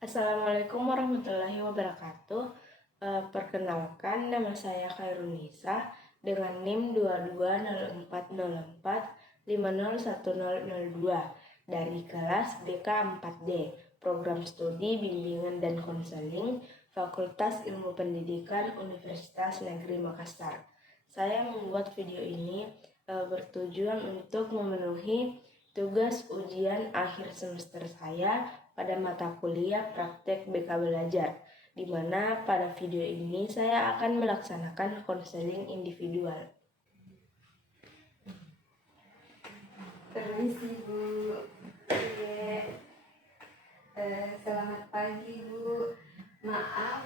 Assalamualaikum warahmatullahi wabarakatuh. Perkenalkan, nama saya Khairunisa dengan NIM 220404501002 dari kelas BK 4D, Program Studi Bimbingan dan Konseling, Fakultas Ilmu Pendidikan Universitas Negeri Makassar. Saya membuat video ini bertujuan untuk memenuhi tugas ujian akhir semester saya pada mata kuliah praktek BK Belajar, di mana pada video ini saya akan melaksanakan konseling individual. Permisi Bu. Selamat pagi Bu. Maaf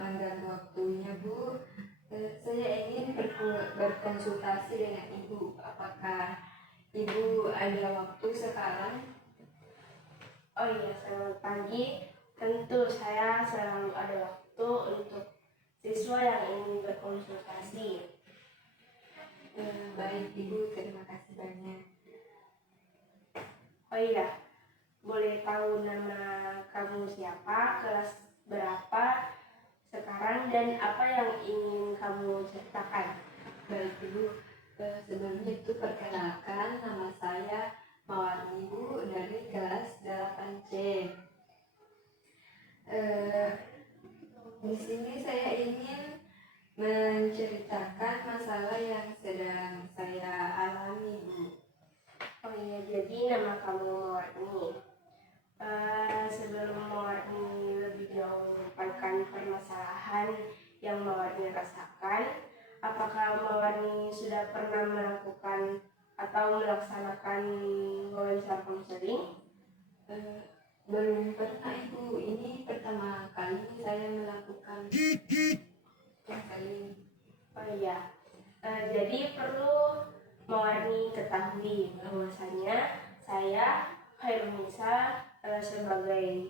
mengganggu waktunya Bu. Saya ingin berkonsultasi dengan Ibu. Apakah Ibu ada waktu sekarang? Oh iya, selamat pagi. Tentu saya selalu ada waktu untuk siswa yang ingin berkonsultasi. Baik Ibu, terima kasih banyak. Oh iya, boleh tahu nama kamu siapa, kelas berapa sekarang, dan apa yang ingin kamu ceritakan? Baik Ibu, sebelumnya itu perkenalkan, nama saya Mawarni Bu dari kelas 8C. Di sini saya ingin menceritakan masalah yang sedang saya alami Bu. Oh iya, jadi nama kamu Mawarni. Sebelum Mawarni lebih jauh melupakan permasalahan yang Mawarni rasakan, apakah Mawarni sudah pernah melakukan atau melaksanakan wawancara konseling? Belum pernah Ibu, ini pertama kali saya melakukan konseling. Oh iya, jadi perlu Mawarni ketahui bahwasanya saya Khairunisa sebagai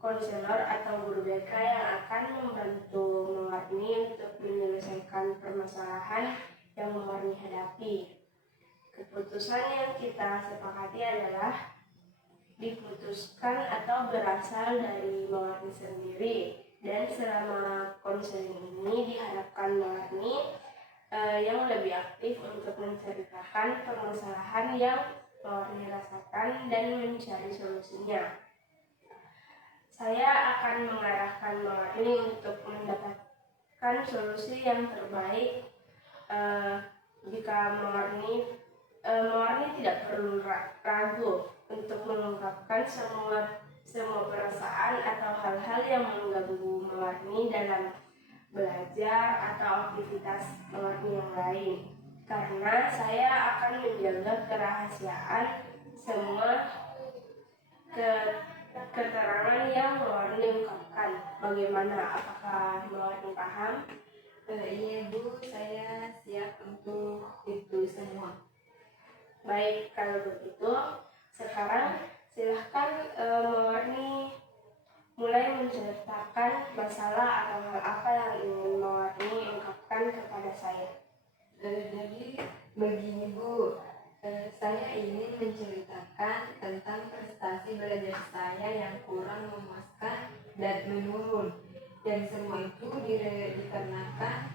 konselor atau guru BK yang akan membantu Mawarni untuk menyelesaikan permasalahan yang Mawarni hadapi. Keputusan yang kita sepakati adalah diputuskan atau berasal dari Mawarni sendiri, dan selama konseling ini diharapkan Mawarni yang lebih aktif untuk menceritakan permasalahan yang Mawarni rasakan dan mencari solusinya. Saya akan mengarahkan Mawarni untuk mendapatkan solusi yang terbaik. Jika Mawarni tidak perlu ragu untuk mengungkapkan semua perasaan atau hal-hal yang mengganggu Mawarni dalam belajar atau aktivitas Mawarni yang lain, karena saya akan menjaga kerahasiaan semua keterangan yang Mawarni ungkapkan. Bagaimana? Apakah Mawarni paham? Iya Bu, saya siap untuk itu semua. Baik, kalau begitu sekarang silahkan Mawarni mulai menceritakan masalah atau hal apa yang ingin Mawarni ungkapkan kepada saya. Jadi begini Bu, saya ingin menceritakan tentang prestasi belajar saya yang kurang memuaskan dan menurun. Yang semua itu dikarenakan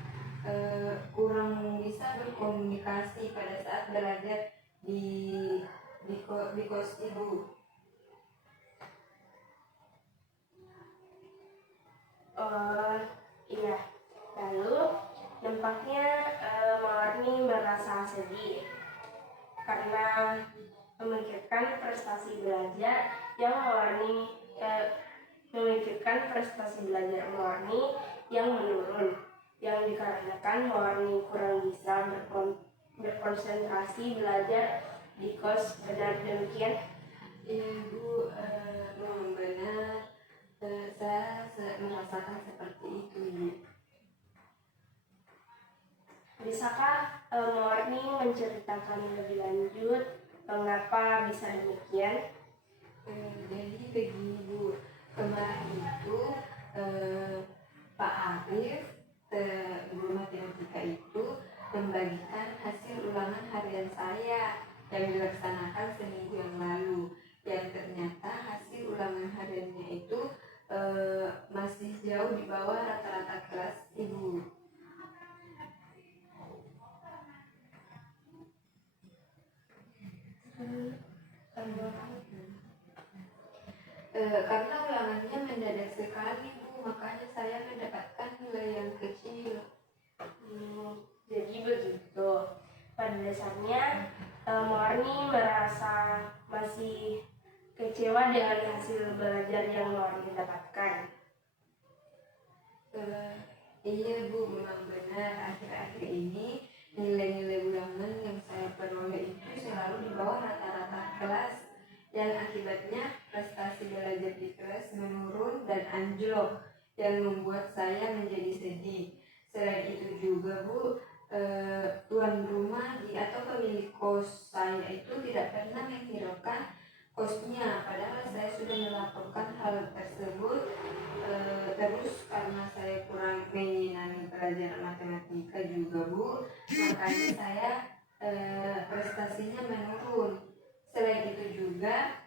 kurang bisa berkomunikasi pada saat belajar di kos Ibu. Iya, lalu nampaknya Mawarni merasa sedih karena memikirkan prestasi belajar yang Mawarni yang menurun, yang dikarenakan Mawarni kurang bisa berkonsentrasi belajar di kos. Benar demikian? Ibu memang benar, saya merasakan seperti itu Bu. Bisakah Mawarni menceritakan lebih lanjut mengapa bisa demikian? Jadi begini Bu, kemarin itu Pak Arif, guru matematika itu membagikan hasil ulangan harian saya yang dilaksanakan seminggu yang lalu. Yang ternyata hasil ulangan hariannya itu di bawah rata-rata kelas ibu. Karena ulangannya mendadak sekali Bu, makanya saya mendapatkan nilai yang kecil. Jadi begitu. Pada dasarnya Marni merasa masih kecewa dengan hasil belajar yang Marni dapatkan. Iya Bu, memang benar. Akhir-akhir ini nilai-nilai ulangan yang saya peroleh itu selalu di bawah rata-rata kelas, yang akibatnya prestasi belajar di kelas menurun dan anjlok, yang membuat saya menjadi sedih. Selain itu juga Bu, tuan rumah atau pemilik kos saya itu tidak pernah menghiraukan kosnya, padahal saya sudah melaporkan hal tersebut. Terus karena saya kurang menyenangi pelajaran matematika juga Bu, makanya saya prestasinya menurun. Selain itu juga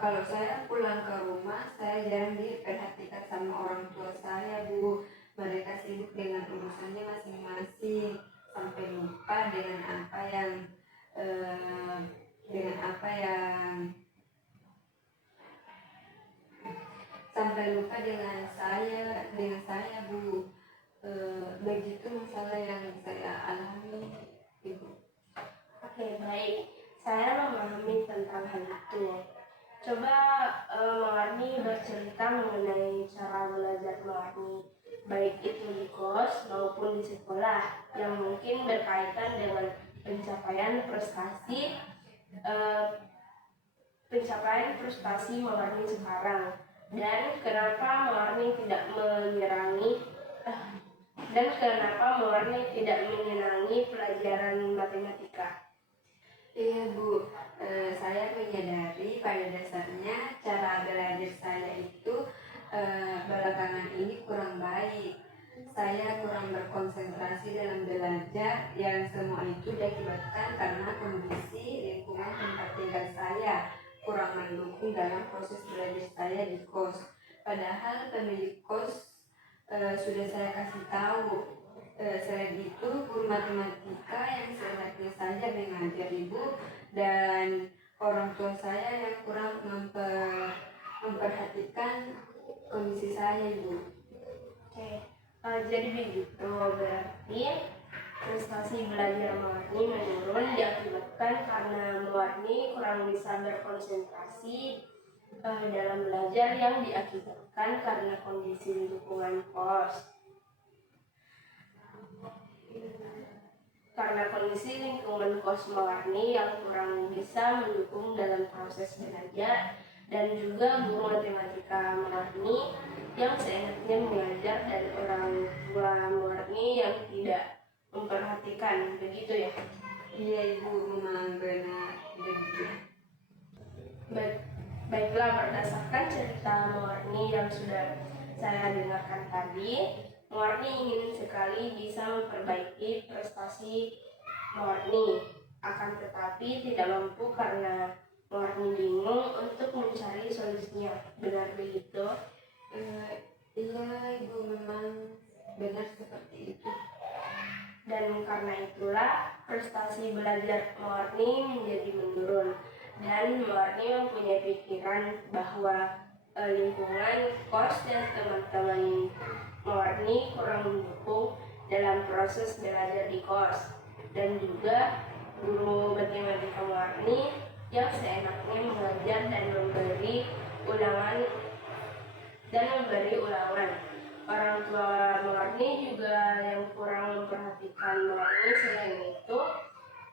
kalau saya pulang ke rumah, saya jarang diperhatikan sama orang tua saya Bu. Mereka sibuk dengan urusannya masing-masing, sampai lupa dengan apa yang saya Bu. Begitu masalah yang saya alami Ibu. Oke, baik. Saya memahami tentang hal itu. Coba Marni bercerita mengenai cara belajar Marni, baik itu di kos maupun di sekolah, yang mungkin berkaitan dengan pencapaian prestasi Marni sekarang, dan kenapa Marni tidak menyenangi pelajaran matematika. Iya Bu, saya menyadari pada dasarnya cara belajar saya itu belakangan ini kurang baik. Saya kurang berkonsentrasi dalam belajar, yang semua itu diakibatkan karena kondisi lingkungan tempat tinggal saya kurang mendukung dalam proses belajar saya di kos. Padahal pemilik kos sudah saya kasih tahu. Selain itu, guru matematika yang seenaknya saja mengajar Ibu, dan orang tua saya yang kurang memperhatikan kondisi saya Ibu. Oke, jadi begitu, berarti prestasi belajar Marni menurun diakibatkan karena Marni kurang bisa berkonsentrasi dalam belajar, yang diakibatkan karena kondisi lingkungan kos. Karena kondisi lingkungan kos Marni yang kurang bisa mendukung dalam proses belajar, dan juga guru matematika Marni yang seenaknya mengajar, dan orang tua Marni yang tidak memperhatikan, begitu ya? Iya Ibu, memang benar begitu. Baiklah, berdasarkan cerita Marni yang sudah saya dengarkan tadi, Marni ingin sekali bisa memperbaiki prestasi Marni, akan tetapi tidak mampu karena Marni bingung untuk mencari solusinya. Benar begitu? Iya Ibu, memang benar seperti itu. Dan karena itulah prestasi belajar Marni menjadi menurun, dan Marni mempunyai pikiran bahwa lingkungan kos dan teman-teman Marni kurang mendukung dalam proses belajar di kos, dan juga guru matematika Marni yang seenaknya mengajar dan memberi ulangan. Orang tua Marni juga yang kurang memperhatikan Marni.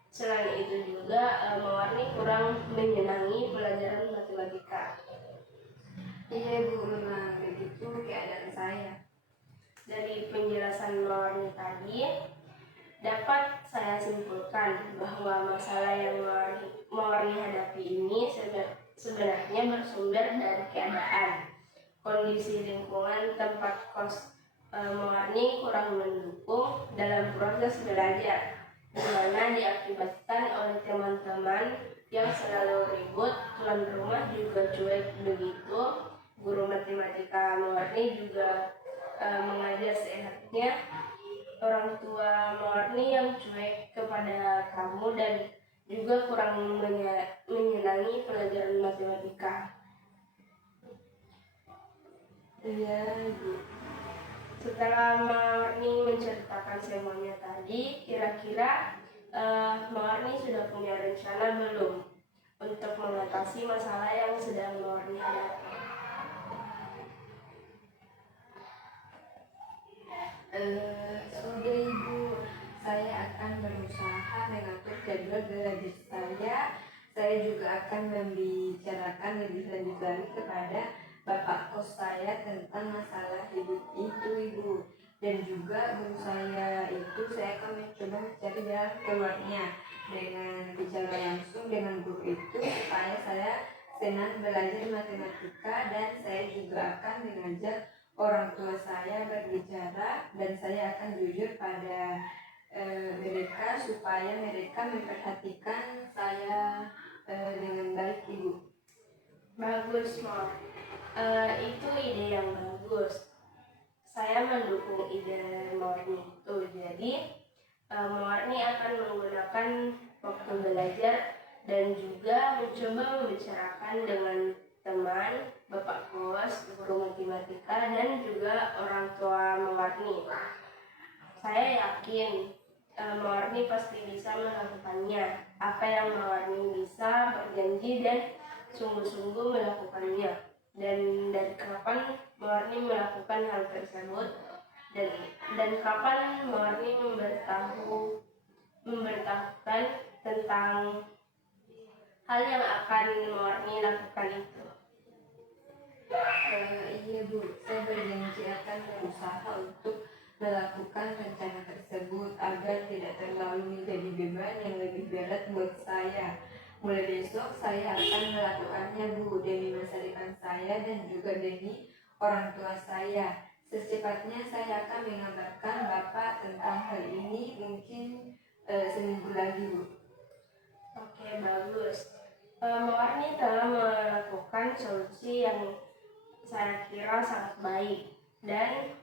Selain itu juga Marni kurang menyenangi pelajaran matematika. Iya Bu, memang begitu keadaan saya. Dari penjelasan Marni tadi, dapat saya simpulkan bahwa masalah yang Marni hadapi ini sebenarnya bersumber dari keadaan kondisi lingkungan tempat kos Marni kurang mendukung dalam proses belajar, di mana diakibatkan oleh teman-teman yang selalu ribut, tuan rumah juga cuek begitu, guru matematika Marni juga mengajar seenaknya, orang tua Mawarni yang cuek kepada kamu dan juga kurang menyenangi pelajaran matematika. Iya, Ibu. Setelah Mawarni menceritakan semuanya tadi, kira-kira Mawarni sudah punya rencana belum untuk mengatasi masalah yang sedang Mawarni hadapi? Sudah Ibu, saya akan berusaha mengatur jadwal belajar saya. Saya juga akan membicarakan lebih lanjut lagi kepada bapak kos saya tentang masalah hidup itu Ibu. Dan juga guru saya itu saya akan mencoba mencari jalan keluarnya dengan bicara langsung dengan guru itu supaya saya senang belajar matematika, dan saya juga akan mengajak orang tua saya berbicara, dan saya akan jujur pada mereka supaya mereka memperhatikan saya dengan baik Ibu. Bagus, Mor. Itu ide yang bagus. Saya mendukung ide Mawarni itu. Jadi, Mawarni akan menggunakan waktu belajar dan juga mencoba membicarakan dengan teman, bapak kos, guru matematika, dan juga orang tua Mawarni. Saya yakin Mawarni pasti bisa melakukannya. Apa yang Mawarni bisa berjanji dan sungguh-sungguh melakukannya. Dan dari kapan Mawarni melakukan hal tersebut, dan kapan Mawarni memberitahukan tentang hal yang akan Mawarni lakukan itu. Iya Bu, saya berjanji akan berusaha untuk melakukan rencana tersebut agar tidak terlalu menjadi beban yang lebih berat buat saya. Mulai besok saya akan melakukannya Bu, demi masa depan saya dan juga demi orang tua saya. Secepatnya saya akan mengabarkan Bapak tentang hal ini, mungkin seminggu lagi Bu. Oke, bagus. Mawarni telah melakukan solusi yang saya kira sangat baik, dan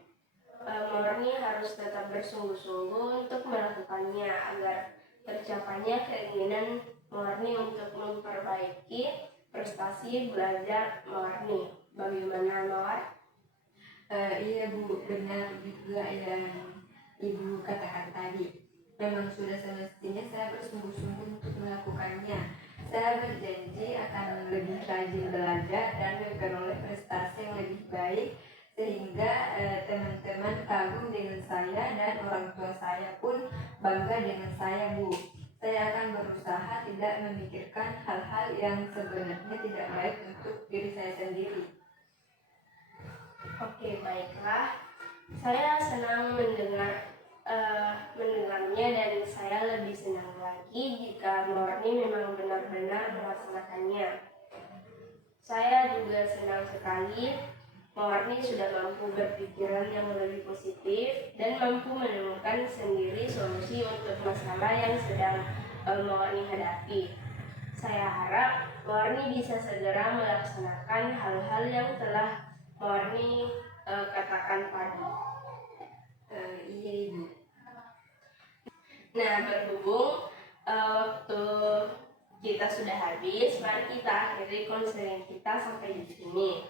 Mawarni harus tetap bersungguh-sungguh untuk melakukannya agar tercapainya keinginan Mawarni untuk memperbaiki prestasi belajar Mawarni. Bagaimana, Mawar? Iya Bu, benar juga yang Ibu katakan tadi. Memang sudah semestinya saya bersungguh-sungguh untuk melakukannya. Saya berjanji akan lebih rajin belajar dan memperoleh prestasi yang lebih baik, sehingga teman-teman kagum dengan saya dan orang tua saya pun bangga dengan saya Bu. Saya akan berusaha tidak memikirkan hal-hal yang sebenarnya tidak baik untuk diri saya sendiri. Oke, baiklah. Saya senang mendengarnya, dan saya lebih senang lagi jika Mawarni memang benar-benar melaksanakannya. Saya juga senang sekali Mawarni sudah mampu berpikiran yang lebih positif dan mampu menemukan sendiri solusi untuk masalah yang sedang Mawarni hadapi. Saya harap Mawarni bisa segera melaksanakan hal-hal yang telah Mawarni katakan tadi. Iya Ibu. Nah, berhubung waktu kita sudah habis, mari kita akhiri konseling kita sampai di sini.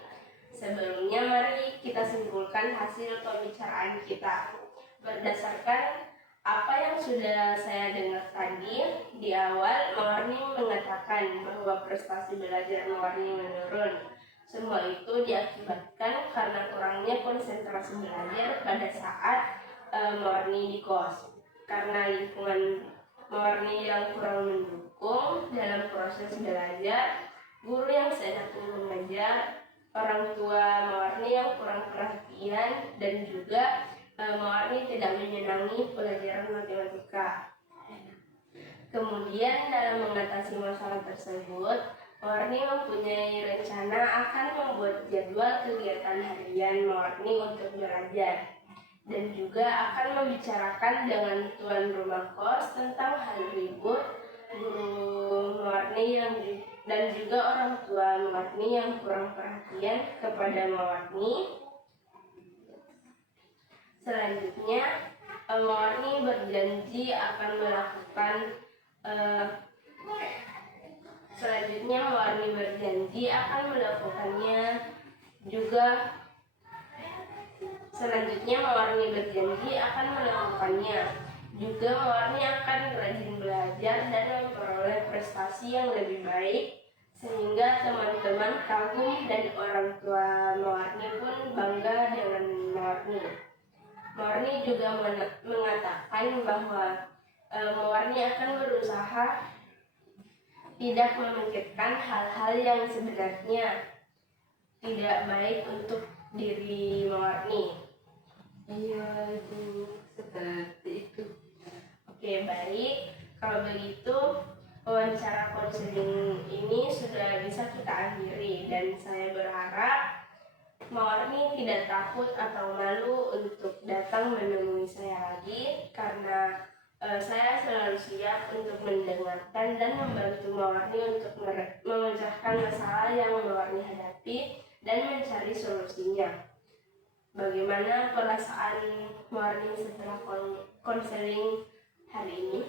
Sebelumnya, mari kita simpulkan hasil pembicaraan kita. Berdasarkan apa yang sudah saya dengar tadi, di awal Mawarni mengatakan bahwa prestasi belajar Mawarni menurun. Semua itu diakibatkan karena kurangnya konsentrasi belajar pada saat Mawarni di kos. Karena lingkungan Mawarni yang kurang mendukung dalam proses belajar, guru yang seenaknya mengajar, orang tua Mawarni yang kurang perhatian, dan juga Mawarni tidak menyenangi pelajaran matematika. Kemudian dalam mengatasi masalah tersebut, Mawarni mempunyai rencana akan membuat jadwal kegiatan harian Mawarni untuk belajar, dan juga akan membicarakan dengan tuan rumah kos tentang hal ribut guru Mawarni dan juga orang tua Mawarni yang kurang perhatian kepada Mawarni. Selanjutnya, Warni berjanji akan melakukan melakukannya juga. Warni akan rajin belajar dan memperoleh prestasi yang lebih baik, sehingga teman-teman kagum dan orang tua Warni pun bangga dengan Warni. Warni juga mengatakan bahwa Warni akan berusaha tidak memikirkan hal-hal yang sebenarnya tidak baik untuk diri Warni. Iya, Ibu, seperti itu. Oke, baik. Kalau begitu, wawancara konseling ini sudah bisa kita akhiri, dan saya berharap Warni tidak takut atau malu untuk datang menemui saya lagi, karena saya selalu siap untuk mendengarkan dan membantu Warni untuk memecahkan masalah yang Warni hadapi dan mencari solusinya. Bagaimana perasaan Warni setelah konseling hari ini?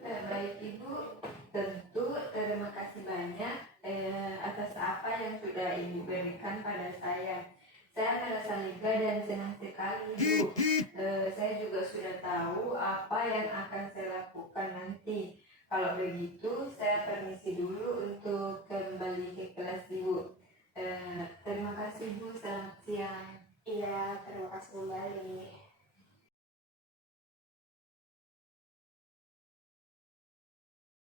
Baik Ibu, tentu terima kasih banyak atas apa yang sudah Ibu berikan pada saya. Saya merasa lega dan senang sekali, Bu. Saya juga sudah tahu apa yang akan saya lakukan nanti. Kalau begitu, saya permisi dulu untuk kembali ke kelas, Ibu. Terima kasih, Bu. Selamat siang. Iya, terima kasih kembali.